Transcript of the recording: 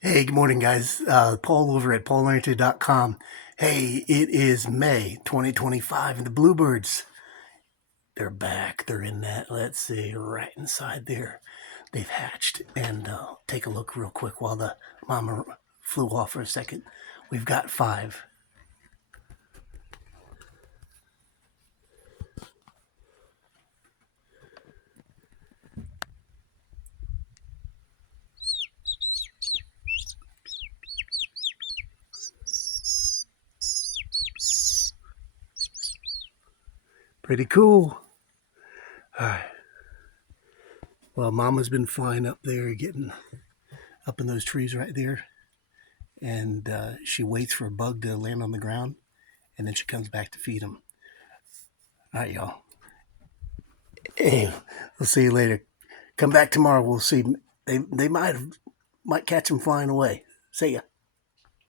Hey, good morning, guys. Paul over at pauloriente.com. Hey, it is May 2025, and the Bluebirds, they're back. They're in that, let's see, right inside there. They've hatched. And take a look real quick while the mama flew off for a second. We've got five. Pretty cool. All right. Well, mama's been flying up there, getting up in those trees right there. And she waits for a bug to land on the ground, and then she comes back to feed them. All right, y'all. Hey, we'll see you later. Come back tomorrow. We'll see. They might catch them flying away. See ya.